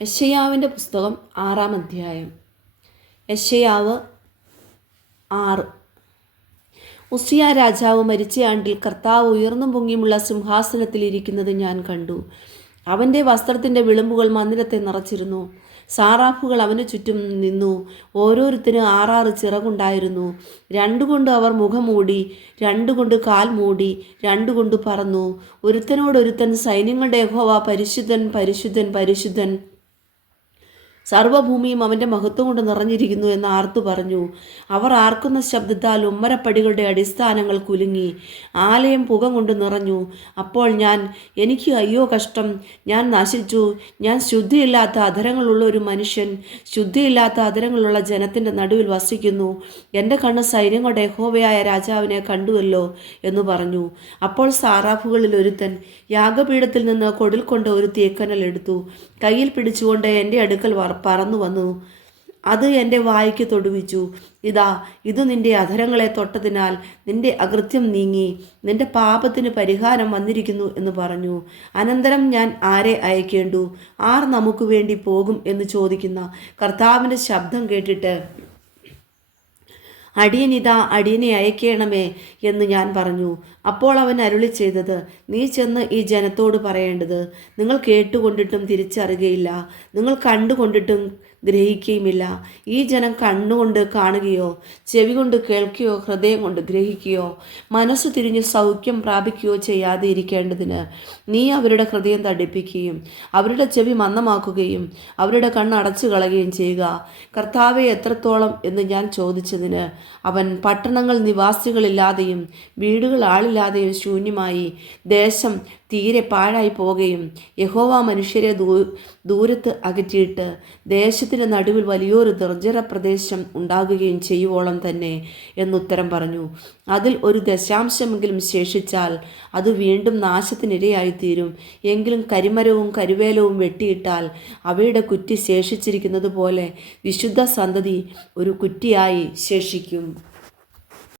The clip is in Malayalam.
യെശയ്യാവിൻ്റെ പുസ്തകം 6-ാം അധ്യായം. യെശയ്യാവ് 6. ഉസ്സിയ രാജാവ് മരിച്ച ആണ്ടിൽ കർത്താവ് ഉയർന്നും പൊങ്ങിയുമുള്ള സിംഹാസനത്തിൽ ഇരിക്കുന്നത് ഞാൻ കണ്ടു. അവൻ്റെ വസ്ത്രത്തിൻ്റെ വിളുമ്പുകൾ മന്ദിരത്തെ നിറച്ചിരുന്നു. സാറാഫുകൾ അവന് ചുറ്റും നിന്നു. ഓരോരുത്തരും 6 ചിറകുണ്ടായിരുന്നു. 2 കൊണ്ട് അവർ മുഖം മൂടി, 2 കൊണ്ട് കാൽ മൂടി, 2 കൊണ്ട് പറന്നു. ഒരുത്തനോടൊരുത്തൻ സൈന്യങ്ങളുടെ യഹോവ പരിശുദ്ധൻ, പരിശുദ്ധൻ, പരിശുദ്ധൻ, സർവ്വഭൂമിയും അവൻ്റെ മഹത്വം കൊണ്ട് നിറഞ്ഞിരിക്കുന്നു എന്ന് ആർത്തു പറഞ്ഞു. അവർ ആർക്കുന്ന ശബ്ദത്താൽ ഉമ്മരപ്പടികളുടെ അടിസ്ഥാനങ്ങൾ കുലുങ്ങി. ആലയം പുക കൊണ്ട് നിറഞ്ഞു. അപ്പോൾ എനിക്ക് അയ്യോ കഷ്ടം, ഞാൻ നശിച്ചു, ഞാൻ ശുദ്ധിയില്ലാത്ത അധരങ്ങളുള്ള ഒരു മനുഷ്യൻ, ശുദ്ധിയില്ലാത്ത അധരങ്ങളുള്ള ജനത്തിൻ്റെ നടുവിൽ വസിക്കുന്നു. എൻ്റെ കണ്ണ് സൈന്യങ്ങളുടെ യഹോവയായ രാജാവിനെ കണ്ടുവല്ലോ എന്ന് പറഞ്ഞു. അപ്പോൾ സാറാഫുകളിൽ ഒരുത്തൻ യാഗപീഠത്തിൽ നിന്ന് കൊടിൽ കൊണ്ട് ഒരു തീക്കനൽ എടുത്തു. കയ്യിൽ പിടിച്ചുകൊണ്ട് എൻ്റെ അടുക്കൽ പറന്നു വന്നു. അത് എൻ്റെ വായ്ക്ക് തൊടുവിച്ചു. ഇത് നിന്റെ അധരങ്ങളെ തൊട്ടതിനാൽ നിന്റെ അകൃത്യം നീങ്ങി, നിന്റെ പാപത്തിന് പരിഹാരം വന്നിരിക്കുന്നു എന്ന് പറഞ്ഞു. അനന്തരം ഞാൻ ആരെ അയക്കേണ്ടു? ആർ നമുക്ക് വേണ്ടി പോകും എന്ന് ചോദിക്കുന്ന കർത്താവിൻ്റെ ശബ്ദം കേട്ടിട്ട്, അടിയനെ അയക്കണമേ എന്ന് ഞാൻ പറഞ്ഞു. അപ്പോൾ അവൻ അരുളി ചെയ്തത്, നീ ചെന്ന് ഈ ജനത്തോട് പറയേണ്ടത്, നിങ്ങൾ കേട്ടുകൊണ്ടിട്ടും തിരിച്ചറിയുകയില്ല, നിങ്ങൾ കണ്ടുകൊണ്ടിട്ടും ഗ്രഹിക്കുകയുമില്ല. ഈ ജനം കണ്ണുകൊണ്ട് കാണുകയോ ചെവി കൊണ്ട് കേൾക്കുകയോ ഹൃദയം കൊണ്ട് ഗ്രഹിക്കുകയോ മനസ്സു തിരിഞ്ഞ് സൗഖ്യം പ്രാപിക്കുകയോ ചെയ്യാതെ ഇരിക്കേണ്ടതിന് നീ അവരുടെ ഹൃദയം തടിപ്പിക്കുകയും അവരുടെ ചെവി മന്ദമാക്കുകയും അവരുടെ കണ്ണ് അടച്ചു കളയുകയും ചെയ്യുക. കർത്താവെ, എത്രത്തോളം എന്ന് ഞാൻ ചോദിച്ചതിന് അവൻ, പട്ടണങ്ങൾ നിവാസികളില്ലാതെയും വീടുകൾ ആളില്ലാതെയും ശൂന്യമായി ദേശം തീരെ പാഴായി പോവുകയും യഹോവ മനുഷ്യരെ ദൂരത്ത് അകറ്റിയിട്ട് ദേശത്തിൻ്റെ നടുവിൽ വലിയൊരു നിർജ്ജര പ്രദേശം ഉണ്ടാകുകയും ചെയ്യുവോളം തന്നെ എന്നുത്തരം പറഞ്ഞു. അതിൽ ഒരു ദശാംശമെങ്കിലും ശേഷിച്ചാൽ അത് വീണ്ടും നാശത്തിനിരയായിത്തീരും. എങ്കിലും കരിമരവും കരുവേലവും വെട്ടിയിട്ടാൽ അവയുടെ കുറ്റി ശേഷിച്ചിരിക്കുന്നത് പോലെ വിശുദ്ധ സന്തതി ഒരു കുറ്റിയായി ശേഷിക്കും.